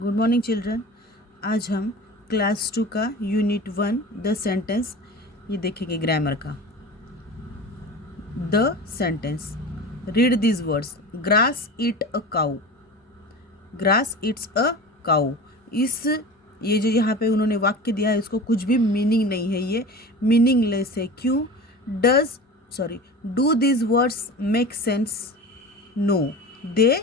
Good morning children. आज हम class 2 का यूनिट 1 द सेंटेंस ये देखेंगे ग्रामर का। The sentence, read this words. Grass eat a cow, grass eats a cow. इस ये जो यहाँ पे उन्होंने वाक्य दिया है इसको कुछ भी मीनिंग नहीं है, ये मीनिंगलेस है। क्यों? Do this words make sense? No, they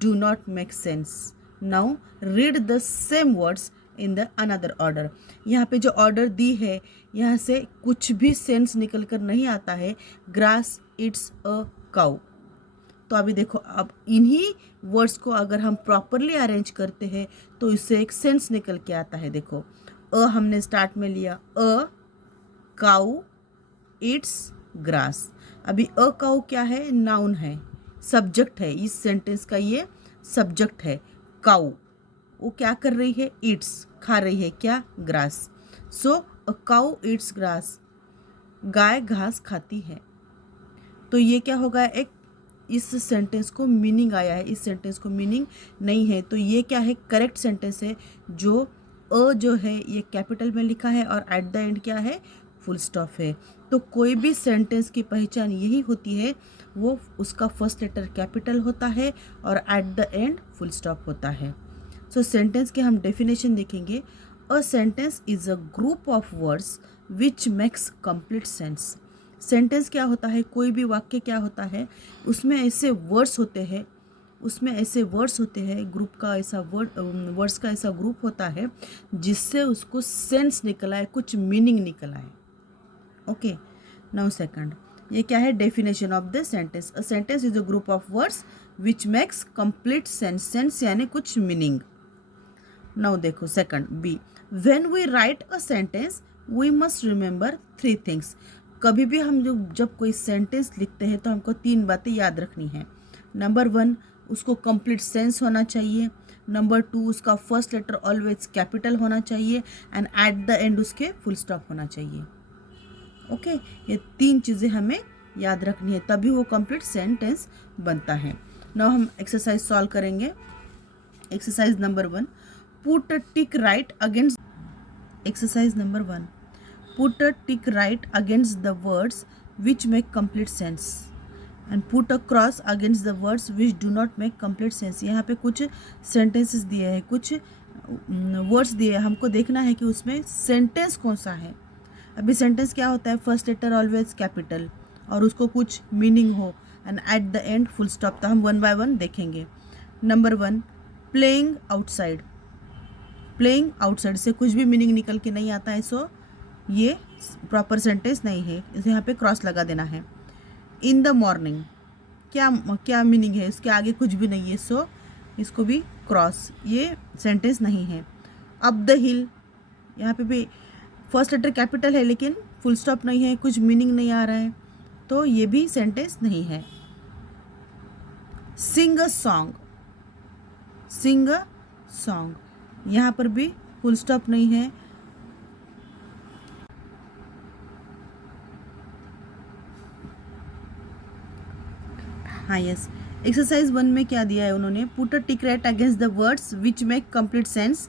do not make sense. Now read the same words in the another order. यहाँ पे जो ऑर्डर दी है यहाँ से कुछ भी सेंस निकल कर नहीं आता है। Grass it's a cow. तो अभी देखो, अब इन्हीं वर्ड्स को अगर हम प्रॉपरली अरेंज करते हैं तो इससे एक सेंस निकल के आता है। देखो, हमने स्टार्ट में लिया, अ काउ इट्स ग्रास। अभी अ काउ क्या है? नाउन है, सब्जेक्ट है। इस सेंटेंस का ये सब्जेक्ट है। काउ वो क्या कर रही है? ईट्स, खा रही है क्या? Grass. So a cow eats grass, गाय घास खाती है। तो ये क्या होगा? एक इस सेंटेंस को मीनिंग आया है, इस सेंटेंस को मीनिंग नहीं है। तो ये क्या है? करेक्ट सेंटेंस है। जो अ जो है ये कैपिटल में लिखा है और एट द एंड क्या है? फुल स्टॉप है। तो कोई भी सेंटेंस की पहचान यही होती है, वो उसका फर्स्ट लेटर कैपिटल होता है और at the end full stop होता है। सो सेंटेंस के हम डेफिनेशन देखेंगे। अ sentence is a group of words which makes complete sense. Sentence क्या होता है? कोई भी वाक्य क्या होता है? उसमें ऐसे वर्ड्स होते हैं, ग्रुप का ऐसा वर्ड्स का ऐसा ग्रुप होता है जिससे उसको सेंस निकला है, कुछ मीनिंग निकला है। ओके, नाउ सेकंड, ये क्या है? Definition of the sentence. A sentence is a group of words which makes complete sense. Sense यानी कुछ मीनिंग। नाउ देखो second, b, when we write a sentence we must remember 3 things. कभी भी हम जब कोई सेंटेंस लिखते हैं तो हमको 3 बातें याद रखनी है। नंबर 1, उसको कंप्लीट सेंस होना चाहिए। नंबर 2, उसका फर्स्ट लेटर ऑलवेज कैपिटल होना चाहिए एंड एट द एंड उसके फुल स्टॉप होना चाहिए। ओके, ये 3 चीज़ें हमें याद रखनी है, तभी वो कंप्लीट सेंटेंस बनता है। नाउ हम एक्सरसाइज सॉल्व करेंगे। Exercise number 1, put a tick right against. Exercise number 1, put a tick right against the words which make complete sense and put a cross against the words which do not make complete sense. यहाँ पे कुछ sentences दिए हैं, कुछ words दिए हैं, हमको देखना है कि उसमें सेंटेंस कौन सा है। अभी सेंटेंस क्या होता है? फर्स्ट लेटर ऑलवेज कैपिटल और उसको कुछ मीनिंग हो and eight the end full stop. तो हम 1 बाय 1 देखेंगे। Number 1, playing outside. Playing outside से कुछ भी मीनिंग निकल के नहीं आता है, सो ये प्रॉपर सेंटेंस नहीं है, इसे यहाँ पे क्रॉस लगा देना है। इन द मॉर्निंग, क्या क्या मीनिंग है? इसके आगे कुछ भी नहीं है, सो इसको भी क्रॉस, ये सेंटेंस नहीं है। अप द हिल, यहाँ पे भी फर्स्ट लेटर कैपिटल है लेकिन फुल स्टॉप नहीं है, कुछ मीनिंग नहीं आ रहा है, तो ये भी सेंटेंस नहीं है। सिंग a song, Singh a song, यहाँ पर भी फुल स्टॉप नहीं है। हाँ यस, एक्सरसाइज 1 में क्या दिया है उन्होंने? Put a tick right against the words which make complete sense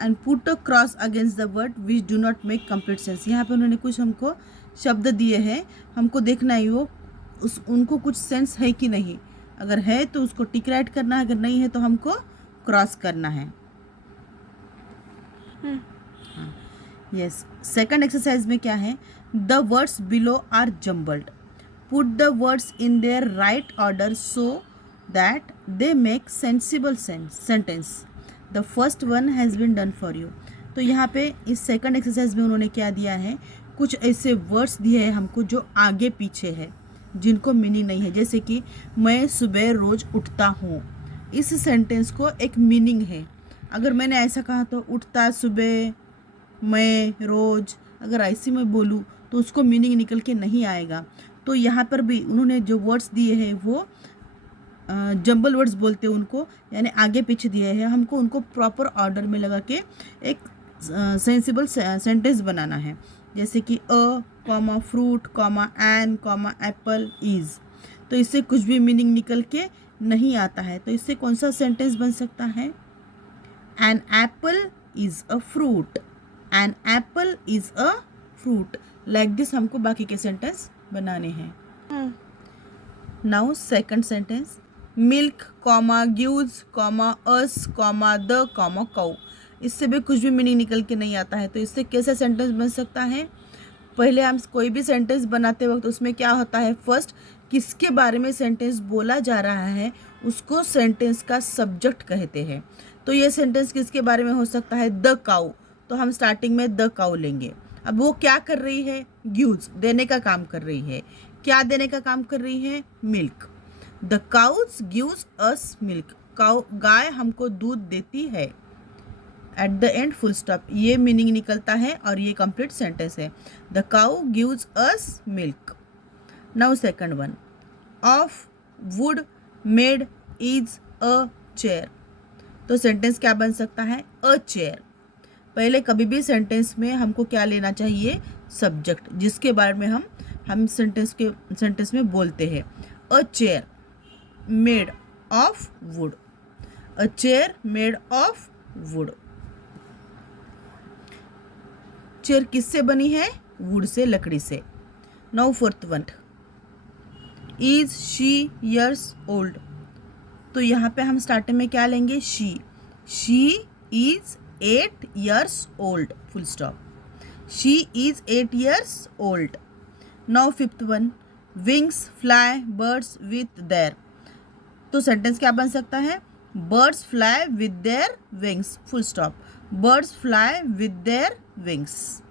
and put a cross against the word which do not make complete sense. यहाँ पे उन्होंने कुछ हमको शब्द दिए हैं, हमको देखना है वो उनको कुछ सेंस है कि नहीं। अगर है तो उसको टिक राइट करना है, अगर नहीं है तो हमको क्रॉस करना है। यस, सेकंड एक्सरसाइज में क्या है? The words below are jumbled, put the words in their right order so that they make sensible sentence. The first one has been done for you. तो यहाँ पे इस सेकंड एक्सरसाइज में उन्होंने क्या दिया है? कुछ ऐसे वर्ड्स दिए हैं हमको जो आगे पीछे है, जिनको मीनिंग नहीं है। जैसे कि मैं सुबह रोज़ उठता हूँ, इस सेंटेंस को एक मीनिंग है। अगर मैंने ऐसा कहा तो उठता सुबह, मैं रोज़, अगर ऐसे मैं बोलूँ तो उसको मीनिंग निकल के नहीं आएगा। तो यहाँ पर भी उन्होंने जो वर्ड्स दिए हैं वो जंबल वर्ड्स बोलते हैं उनको, यानी आगे पीछे दिए हैं, हमको उनको प्रॉपर ऑर्डर में लगा के एक सेंसिबल सेंटेंस बनाना है। जैसे कि a comma fruit comma an comma apple is. तो इससे कुछ भी मीनिंग निकल के नहीं आता है, तो इससे कौन सा सेंटेंस बन सकता है? An apple is a fruit, an apple is a fruit. Like this हमको बाकी के सेंटेंस बनाने हैं। Now second sentence, milk comma gives comma us comma the comma cow. इससे भी कुछ भी मीनिंग निकल के नहीं आता है, तो इससे कैसा सेंटेंस बन सकता है? पहले हम कोई भी सेंटेंस बनाते वक्त उसमें क्या होता है, फर्स्ट किसके बारे में सेंटेंस बोला जा रहा है उसको सेंटेंस का सब्जेक्ट कहते हैं। तो ये सेंटेंस किसके बारे में हो सकता है? द काउ, तो हम स्टार्टिंग में द काउ लेंगे। अब वो क्या कर रही है? गिव्स, देने का काम कर रही है। क्या देने का काम कर रही है? Milk. The cows gives us milk, cow गाय हमको दूध देती है। At the end full stop, ये मीनिंग निकलता है और ये कंप्लीट सेंटेंस है। The cow gives us milk. Now second one, of wood made is a chair. तो सेंटेंस क्या बन सकता है? A chair. पहले कभी भी सेंटेंस में हमको क्या लेना चाहिए? सब्जेक्ट, जिसके बारे में हम सेंटेंस में बोलते हैं। A chair made of wood, a chair made of wood. Chair किससे बनी है? वुड से, लकड़ी से। Now fourth one, is she years old. तो यहाँ पे हम स्टार्टिंग में क्या लेंगे? She. She is 8 years old, full stop. She is 8 years old. Now fifth one, wings fly birds with their. तो सेंटेंस क्या बन सकता है? Birds fly with their wings, full stop. Birds fly with their wings.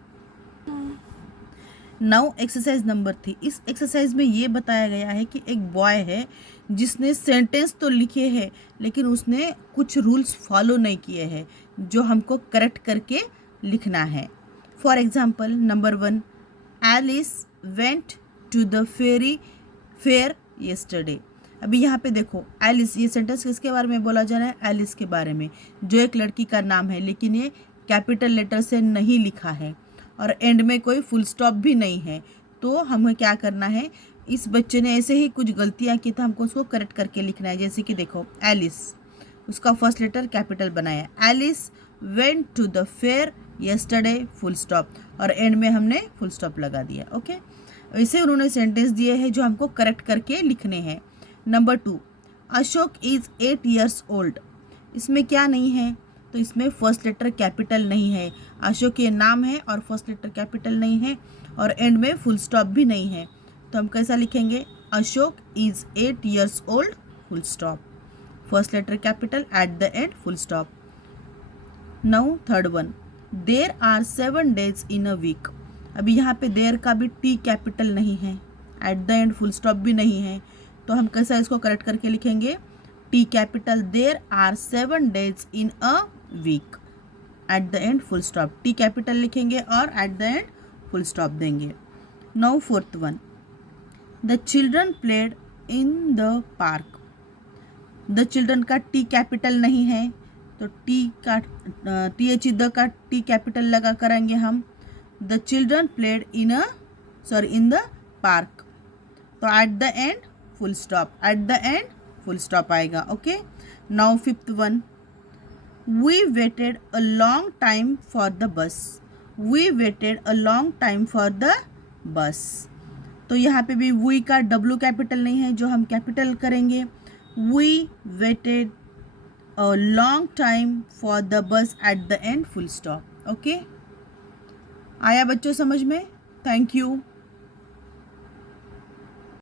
Now exercise number 3। इस exercise में ये बताया गया है कि एक बॉय है जिसने सेंटेंस तो लिखे हैं लेकिन उसने कुछ रूल्स फॉलो नहीं किए हैं जो हमको करेक्ट करके लिखना है। For example, number 1, Alice went to the fair yesterday. अभी यहाँ पे देखो, एलिस, ये सेंटेंस किसके बारे में बोला जा रहा है? एलिस के बारे में, जो एक लड़की का नाम है, लेकिन ये कैपिटल लेटर से नहीं लिखा है और एंड में कोई फुल स्टॉप भी नहीं है। तो हमें क्या करना है? इस बच्चे ने ऐसे ही कुछ गलतियाँ की तो हमको उसको करेक्ट करके लिखना है। जैसे कि देखो, एलिस, उसका फर्स्ट लेटर कैपिटल बनाया, Alice went to the fair yesterday, full stop, और एंड में हमने फुल स्टॉप लगा दिया। ओके, ऐसे उन्होंने सेंटेंस दिए हैं जो हमको करेक्ट करके लिखने हैं। Number 2, Ashok is 8 years old. इसमें क्या नहीं है? तो इसमें फर्स्ट लेटर कैपिटल नहीं है। अशोक ये नाम है और फर्स्ट लेटर कैपिटल नहीं है और एंड में फुल स्टॉप भी नहीं है। तो हम कैसा लिखेंगे? Ashok is 8 years old, full stop, first letter capital, at the end full stop. Now third one, there are 7 days in a week. अभी यहाँ पे देयर का भी टी कैपिटल नहीं है, at the end full stop भी नहीं है। तो हम कैसा इसको करेक्ट करके लिखेंगे? T capital, there are 7 days in a week, at the end full stop. T capital लिखेंगे और at the end full stop देंगे। Now fourth one, the children played in the park. The children का T capital नहीं है तो T का TH the का T capital लगा करेंगे हम। The children played in the park, तो at the end full stop, at the end full stop आएगा। Okay, now fifth one, we waited a long time for the bus. We waited a long time for the bus. तो यहाँ पे भी we का W capital नहीं है जो हम कैपिटल करेंगे। We waited a long time for the bus, at the end full stop. Okay, आया बच्चों समझ में? Thank you.